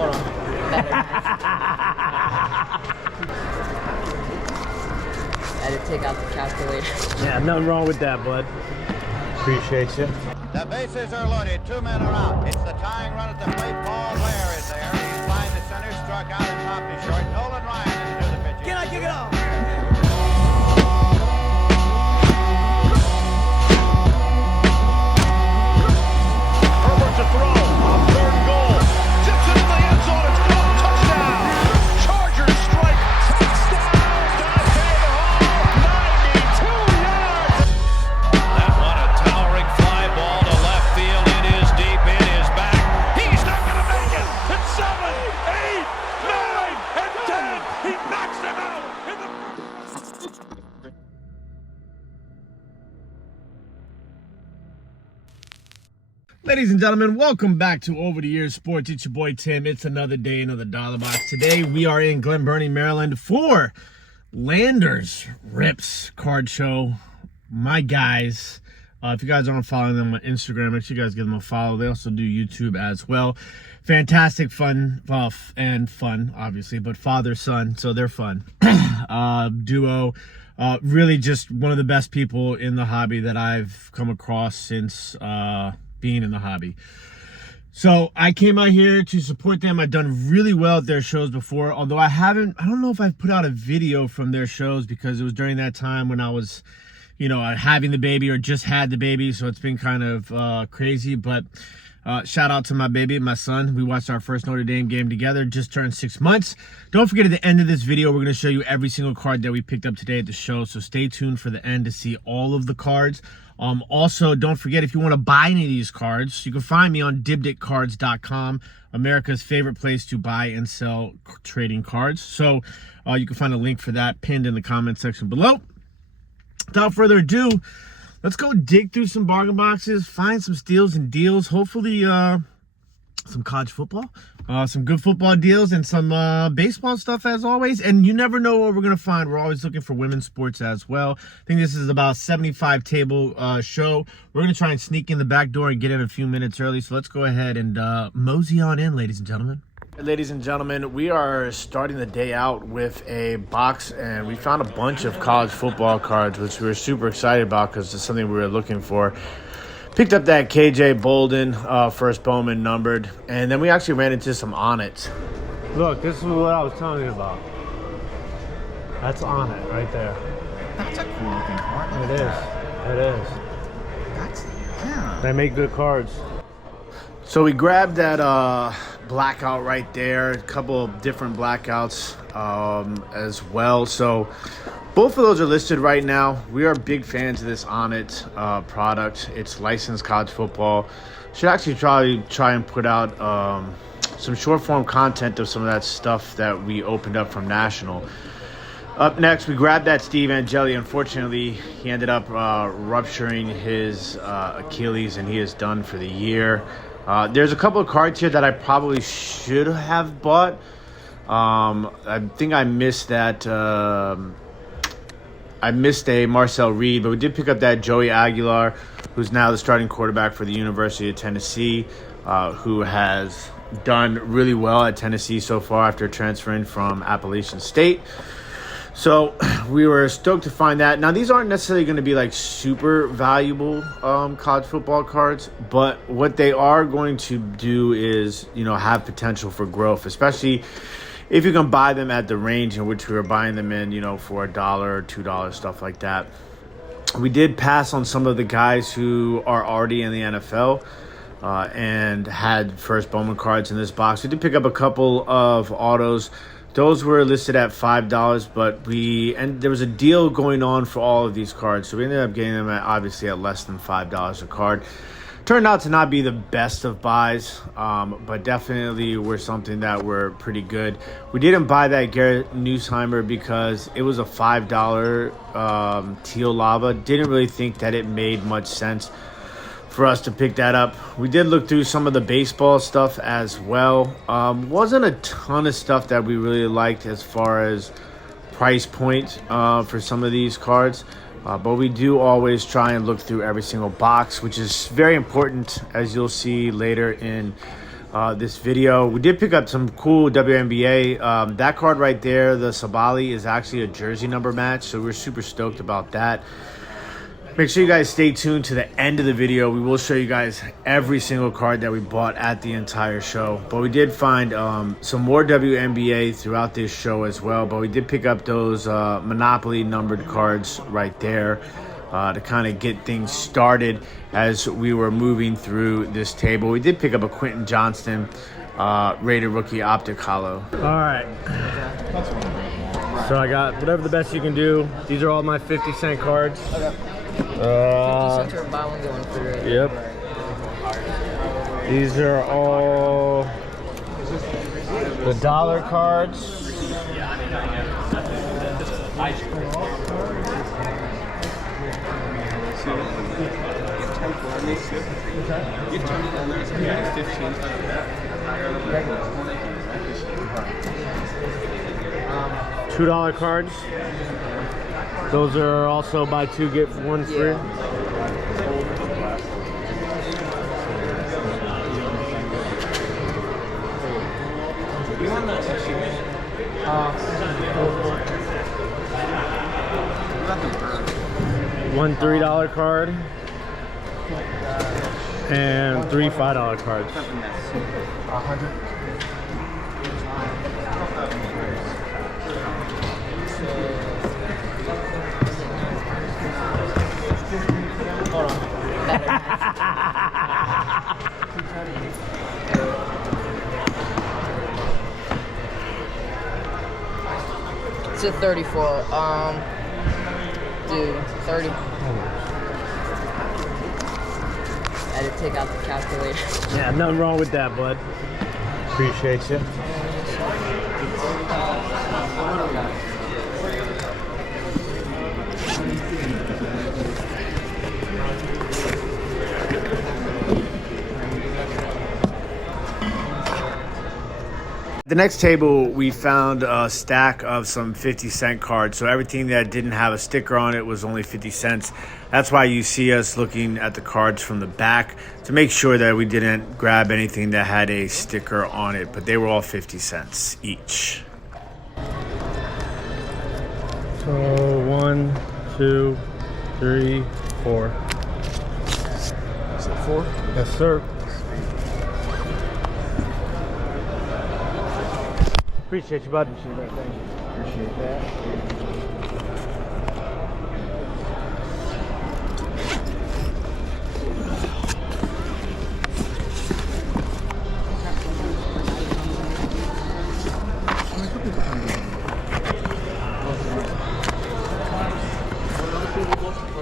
Hold on. Better. I had to take out the calculator. Yeah, nothing wrong with that, bud. Appreciate you. The bases are loaded. 2 men are out. It's the tying run at the plate. Paul Blair is there. He's flying to center. Struck out and popped to short. Nolan Ryan is to the pitch. Can I kick it off? Herbert to throw. On 3rd and goal. Tips it in the end zone. It's caught. Touchdown. Chargers strike. Touchdown. Dante Hall. 92 yards. That one a towering fly ball to left field. It is deep. It is back. He's not going to make it. It's 7, 8, 9, and 10. He knocks them out. In the Ladies and gentlemen, welcome back to Over the Years Sports. It's your boy Tim. It's another day, another dollar box. Today we are in Glen Burnie, Maryland for Landers Rips card show. My guys, if you guys aren't following them on Instagram, make sure you guys give them a follow. They also do YouTube as well. Fantastic fun, and fun, obviously, but father-son, so they're fun. Duo. Really just one of the best people in the hobby that I've come across since being in the hobby. So I came out here to support them. I've done really well at their shows before, although I don't know if I've put out a video from their shows because it was during that time when I was, having the baby or just had the baby. So it's been kind of crazy, but shout out to my baby, my son. We watched our first Notre Dame game together, just turned 6 months. Don't forget at the end of this video, we're going to show you every single card that we picked up today at the show. So stay tuned for the end to see all of the cards. Also, don't forget, if you want to buy any of these cards, you can find me on dibditcards.com, America's favorite place to buy and sell trading cards. So you can find a link for that pinned in the comment section below. Without further ado, let's go dig through some bargain boxes, find some steals and deals, hopefully some college football, some good football deals, and some baseball stuff as always. And you never know what we're going to find. We're always looking for women's sports as well. I think this is about 75 table show. We're going to try and sneak in the back door and get in a few minutes early. So let's go ahead and mosey on in, ladies and gentlemen. Ladies and gentlemen, we are starting the day out with a box, and we found a bunch of college football cards, which we were super excited about because it's something we were looking for. Picked up that KJ Bolden, first Bowman numbered, and then we actually ran into some Onnit. Look, this is what I was telling you about. That's Onnit right there. That's a cool looking card. It is. It is. That's, yeah. They make good cards. So we grabbed that blackout right there, a couple of different blackouts as well. So both of those are listed right now. We are big fans of this Onnit product. It's licensed college football. Should actually try and put out some short form content of some of that stuff that we opened up from National. Up next, we grabbed that Steve Angeli. Unfortunately, he ended up rupturing his Achilles, and he is done for the year. There's a couple of cards here that I probably should have bought. I think I missed that. I missed a Marcel Reed, but we did pick up that Joey Aguilar, who's now the starting quarterback for the University of Tennessee, who has done really well at Tennessee so far after transferring from Appalachian State. So we were stoked to find that. Now, these aren't necessarily going to be like super valuable college football cards, but what they are going to do is, have potential for growth, especially if you can buy them at the range in which we were buying them in, for $1 or $2, stuff like that. We did pass on some of the guys who are already in the NFL and had first Bowman cards in this box. We did pick up a couple of autos. Those were listed at $5, but there was a deal going on for all of these cards, so we ended up getting them obviously at less than $5 a card. Turned out to not be the best of buys, but definitely were something that were pretty good. We didn't buy that Garrett Newsheimer because it was a $5 teal lava. Didn't really think that it made much sense for us to pick that up. We did look through some of the baseball stuff as well. Wasn't a ton of stuff that we really liked as far as price point for some of these cards. But we do always try and look through every single box, which is very important, as you'll see later in this video. We did pick up some cool WNBA. That card right there, the Sabali, is actually a jersey number match, so we're super stoked about that. Make sure you guys stay tuned to the end of the video. We will show you guys every single card that we bought at the entire show. But we did find some more WNBA throughout this show as well. But we did pick up those Monopoly numbered cards right there to kind of get things started as we were moving through this table. We did pick up a Quentin Johnston rated rookie optic hollow. All right. So I got whatever the best you can do. These are all my 50-cent cards. Okay. Buy one, get one free. Yep. These are all the dollar cards. $2 cards. Those are also buy two get one free. One $3 card and three $5 cards. 100. It's a 34. Dude, 30. I had to take out the calculator. Yeah, nothing wrong with that, bud. Appreciate you. The next table, we found a stack of some 50-cent cards. So everything that didn't have a sticker on it was only 50 cents. That's why you see us looking at the cards from the back to make sure that we didn't grab anything that had a sticker on it. But they were all 50 cents each. So 1, 2, 3, 4. Is it 4? Yes, sir. Appreciate you, bud. Appreciate that. Thank you. Appreciate that.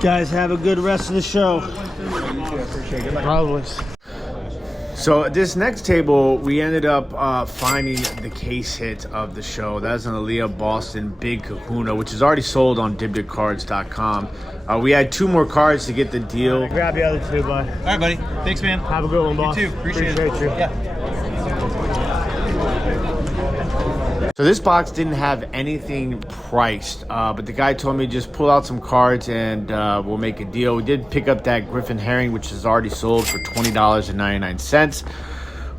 Guys, have a good rest of the show. Probably. So this next table, we ended up finding the case hit of the show. That's an Aaliyah Boston Big Kahuna, which is already sold on dibditcards.com. We had two more cards to get the deal. Grab the other two, bud. All right, buddy. Thanks, man. Have a good one, boss. You too. Appreciate it. You. Yeah. So this box didn't have anything priced, but the guy told me just pull out some cards and we'll make a deal. We did pick up that Griffin Herring, which is already sold for $20.99.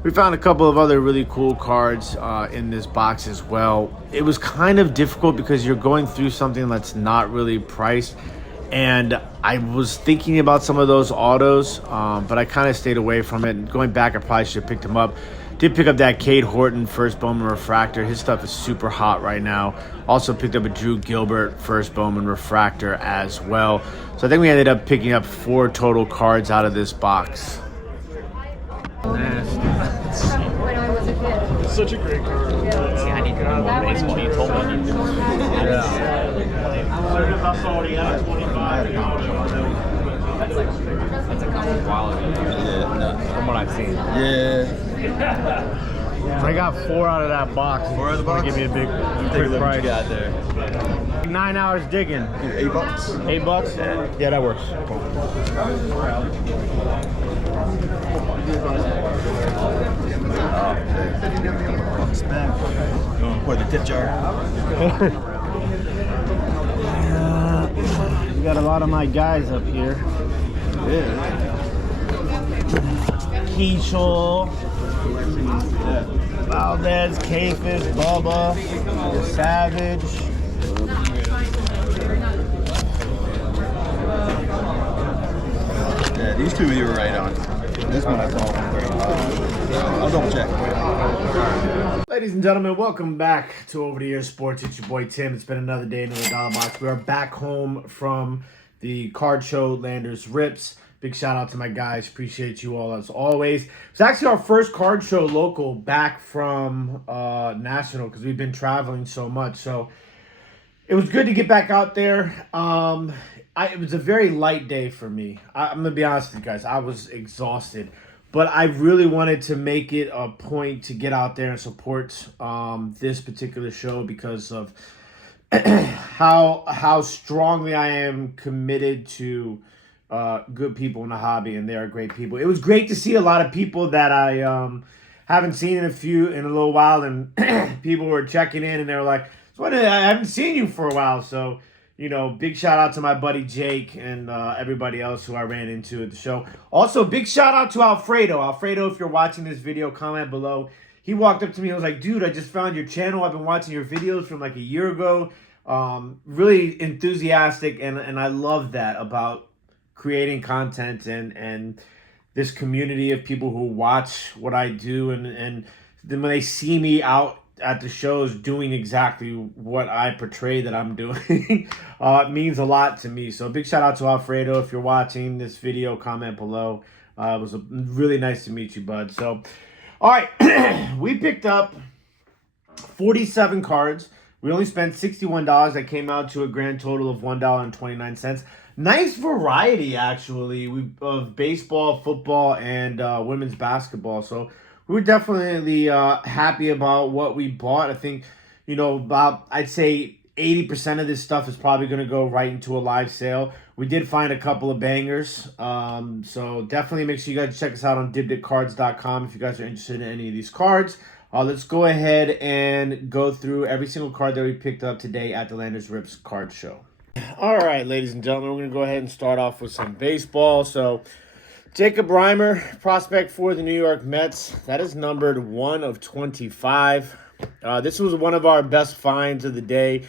We found a couple of other really cool cards in this box as well. It was kind of difficult because you're going through something that's not really priced. And I was thinking about some of those autos, but I kind of stayed away from it. And going back, I probably should have picked them up. Did pick up that Cade Horton first Bowman refractor. His stuff is super hot right now. Also picked up a Drew Gilbert first Bowman refractor as well. So I think we ended up picking up 4 total cards out of this box. Nasty. It's such a great card. See, I need to know what baseball you told me. Yeah. That's a common quality. Yeah, no. From what I've seen. Yeah. So I got 4 out of that box. 4 out of the box? Give me a big price. You got there. 9 hours digging. $8. $8? Yeah, that works. What, the tip jar? You got a lot of my guys up here. Yeah. Keachel, Valdez, Kafis, Bubba, Savage. Yeah, these two you were right on. This one I thought I'll double check. Ladies and gentlemen, welcome back to Over the Years Sports. It's your boy Tim. It's been another day in the dollar box. We are back home from the card show, Landers Rips. Big shout out to my guys. Appreciate you all as always. It's actually our first card show local back from national because we've been traveling so much. So it was good to get back out there. It was a very light day for me. I'm going to be honest with you guys. I was exhausted. But I really wanted to make it a point to get out there and support this particular show because of how strongly I am committed to good people in the hobby, and they are great people. It was great to see a lot of people that I haven't seen in a little while, and people were checking in, and they were like, "So I haven't seen you for a while." So, you know, big shout out to my buddy Jake and everybody else who I ran into at the show. Also, big shout out to Alfredo. Alfredo, if you're watching this video, comment below. He walked up to me and was like, "Dude, I just found your channel. I've been watching your videos from like a year ago." Really enthusiastic, and I love that about creating content and this community of people who watch what I do, and then when they see me out at the shows doing exactly what I portray that I'm doing, it means a lot to me. So big shout out to Alfredo. If you're watching this video, comment below. It was really nice to meet you, bud. So, all right, we picked up 47 cards. We only spent $61. That came out to a grand total of $1.29. Nice variety, actually, of baseball, football, and women's basketball. So we were definitely happy about what we bought. I think, you know, about, I'd say 80% of this stuff is probably going to go right into a live sale. We did find a couple of bangers. So definitely make sure you guys check us out on dibditcards.com if you guys are interested in any of these cards. Let's go ahead and go through every single card that we picked up today at the Landers Rips card show. All right, ladies and gentlemen, we're going to go ahead and start off with some baseball. So, Jacob Reimer, prospect for the New York Mets. That is numbered 1 of 25. This was one of our best finds of the day.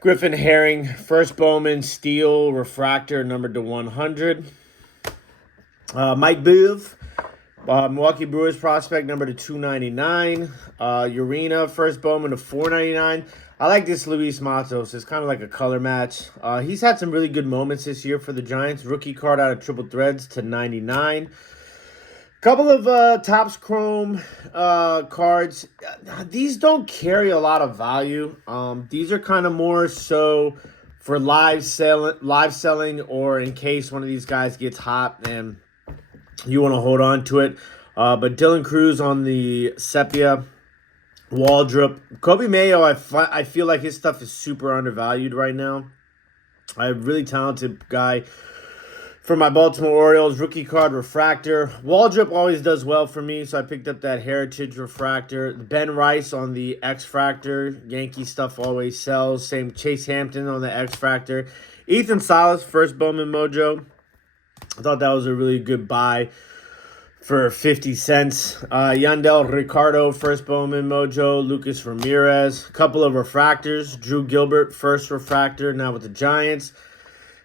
Griffin Herring, first Bowman, steel, refractor, numbered to 100. Mike Biv, Milwaukee Brewers prospect, number to 299. Urena, first Bowman to 499. I like this Luis Matos. It's kind of like a color match. He's had some really good moments this year for the Giants. Rookie card out of Triple Threads to 99. Couple of Topps Chrome cards. These don't carry a lot of value. These are kind of more so for live selling, or in case one of these guys gets hot and you want to hold on to it. But Dylan Cruz on the Sepia. Waldrop. Kobe Mayo, I feel like his stuff is super undervalued right now. A really talented guy for my Baltimore Orioles. Rookie card refractor. Waldrop always does well for me, so I picked up that Heritage refractor. Ben Rice on the X-Fractor. Yankee stuff always sells. Same Chase Hampton on the X-Fractor. Ethan Salas, first Bowman Mojo. I thought that was a really good buy for 50 cents. Yandel Ricardo, first Bowman Mojo. Lucas Ramirez. A couple of refractors. Drew Gilbert, first refractor, now with the Giants.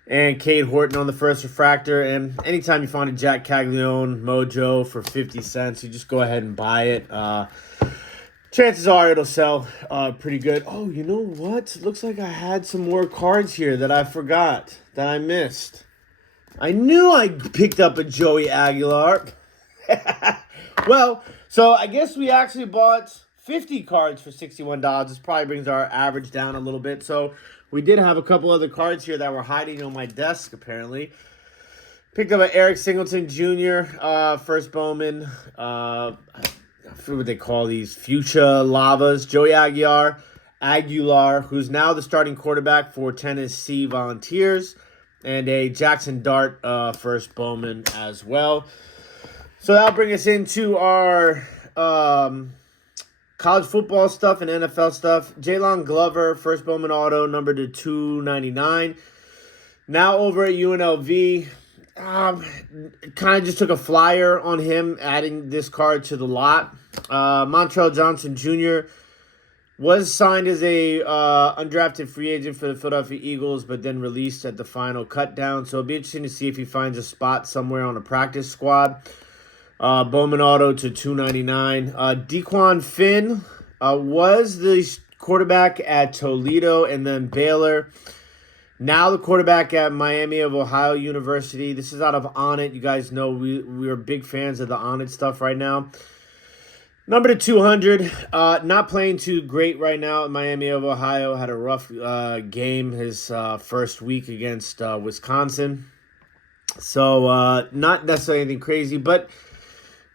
And Cade Horton on the first refractor. And anytime you find a Jack Caglione Mojo for 50 cents, you just go ahead and buy it. Chances are it'll sell pretty good. Oh, you know what? Looks like I had some more cards here that I forgot, that I missed. I knew I picked up a Joey Aguilar. Well, so I guess we actually bought 50 cards for $61. This probably brings our average down a little bit. So we did have a couple other cards here that were hiding on my desk, apparently. Picked up an Eric Singleton Jr., first Bowman. I forget what they call these. Fuchsia Lavas. Joey Aguilar, who's now the starting quarterback for Tennessee Volunteers. And a Jackson Dart first Bowman as well. So that'll bring us into our college football stuff and NFL stuff. Jalen Glover, first Bowman auto, numbered to 299. Now over at UNLV, kind of just took a flyer on him, adding this card to the lot. Montrell Johnson Jr. was signed as a undrafted free agent for the Philadelphia Eagles, but then released at the final cut down. So it'll be interesting to see if he finds a spot somewhere on a practice squad. Bowman auto to $2.99. Dequan Finn was the quarterback at Toledo and then Baylor. Now the quarterback at Miami of Ohio University. This is out of Onnit. You guys know we are big fans of the Onnit stuff right now. Number to 200. Not playing too great right now at Miami of Ohio. Had a rough game his first week against Wisconsin. So not necessarily anything crazy. But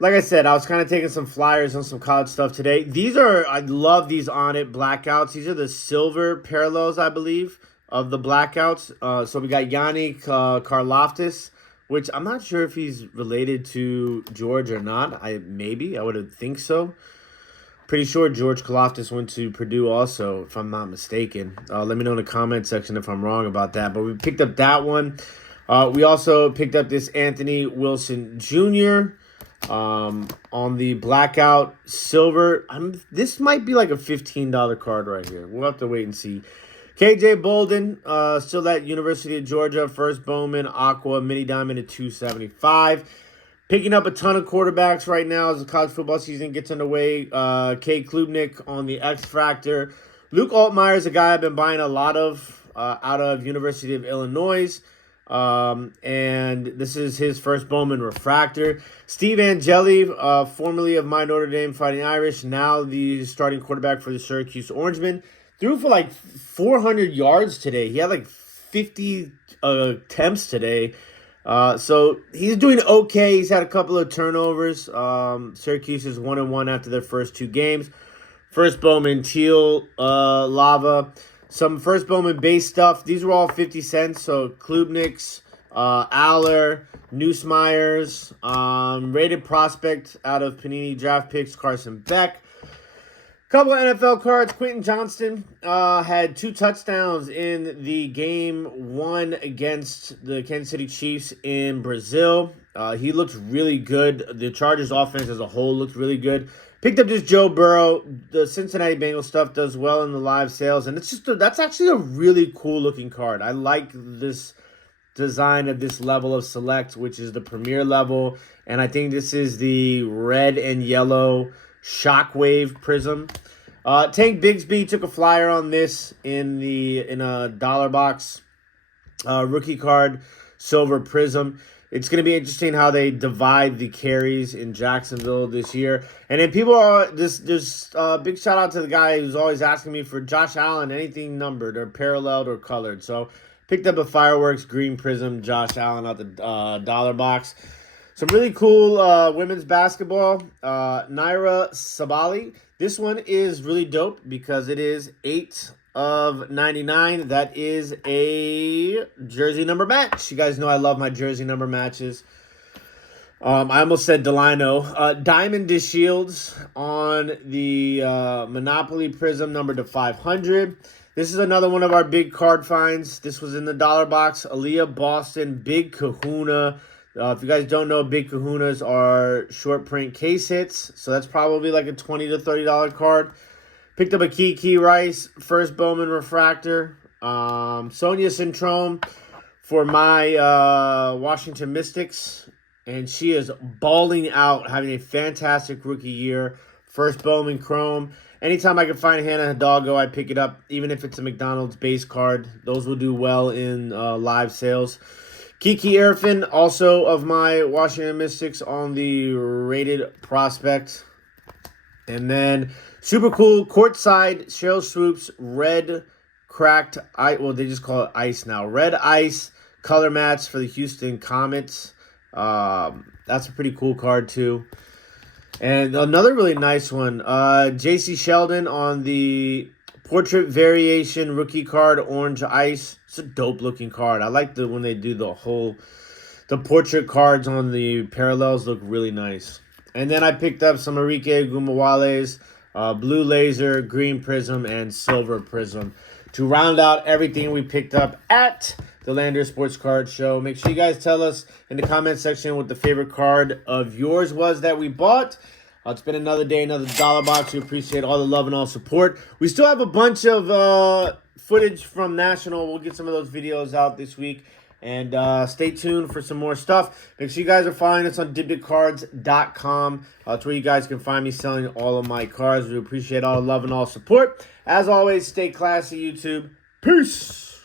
like I said, I was kind of taking some flyers on some college stuff today. I love these Onnit blackouts. These are the silver parallels, I believe, of the blackouts. So we got Yannick Karloftis, which I'm not sure if he's related to George or not. I would think so. Pretty sure George Karloftis went to Purdue also, if I'm not mistaken. Let me know in the comment section if I'm wrong about that. But we picked up that one. We also picked up this Anthony Wilson Jr. On the blackout silver. This might be like a $15 card right here. We'll have to wait and see. KJ Bolden, still at University of Georgia, first Bowman, Aqua, Mini Diamond at $275. Picking up a ton of quarterbacks right now as the college football season gets underway. Kate Klubnik on the X Factor. Luke Altmaier is a guy I've been buying a lot of out of University of Illinois. And this is his first Bowman Refractor. Steve Angeli, formerly of my Notre Dame Fighting Irish, now the starting quarterback for the Syracuse Orangemen. Threw for like 400 yards today. He had like 50 attempts today. So he's doing okay. He's had a couple of turnovers. Syracuse is 1-1 after their first two games. First Bowman Teal, Lava. Some first Bowman base stuff. These were all 50 cents. So Klubnik's, Aller, Nussmeyer's, rated prospect out of Panini Draft Picks, Carson Beck. Couple of NFL cards. Quentin Johnston had 2 touchdowns in the game 1 against the Kansas City Chiefs in Brazil. He looked really good. The Chargers offense as a whole looked really good. Picked up this Joe Burrow. The Cincinnati Bengals stuff does well in the live sales. And that's actually a really cool looking card. I like this design of this level of select, which is the premier level. And I think this is the red and yellow Shockwave Prism. Tank Bigsby took a flyer on this in a dollar box. Rookie card, Silver Prism. It's going to be interesting how they divide the carries in Jacksonville this year. And then there's big shout out to the guy who's always asking me for Josh Allen, anything numbered or paralleled or colored. So picked up a Fireworks Green Prism, Josh Allen out the dollar box. Some really cool women's basketball. Naira Sabali. This one is really dope because it is 8 of 99. That is a jersey number match. You guys know I love my jersey number matches. I almost said Delino. Diamond DeShields on the Monopoly Prism number to 500. This is another one of our big card finds. This was in the dollar box. Aaliyah Boston, Big Kahuna. If you guys don't know, Big Kahunas are short print case hits. So that's probably like a $20 to $30 card. Picked up a Kiki Rice, first Bowman Refractor. Sonia Centrome for my Washington Mystics. And she is balling out, having a fantastic rookie year. First Bowman Chrome. Anytime I can find Hannah Hidalgo, I pick it up. Even if it's a McDonald's base card. Those will do well in live sales. Kiki Erfin, also of my Washington Mystics on the rated prospect. And then super cool courtside Cheryl Swoops red cracked ice. Well, they just call it ice now. Red ice color match for the Houston Comets. That's a pretty cool card too. And another really nice one, J.C. Sheldon on the portrait variation rookie card orange ice. It's a dope looking card. I like when they do the portrait cards on the parallels look really nice. And then I picked up some Enrique Gumawales, blue laser, green prism, and silver prism to round out everything we picked up at the Landers Sports Card Show. Make sure you guys tell us in the comment section what the favorite card of yours was that we bought. It's been another day, another dollar box. We appreciate all the love and all support. We still have a bunch of footage from National. We'll get some of those videos out this week. And stay tuned for some more stuff. Make sure you guys are following us on dipdipcards.com. That's where you guys can find me selling all of my cards. We appreciate all the love and all support. As always, stay classy, YouTube. Peace.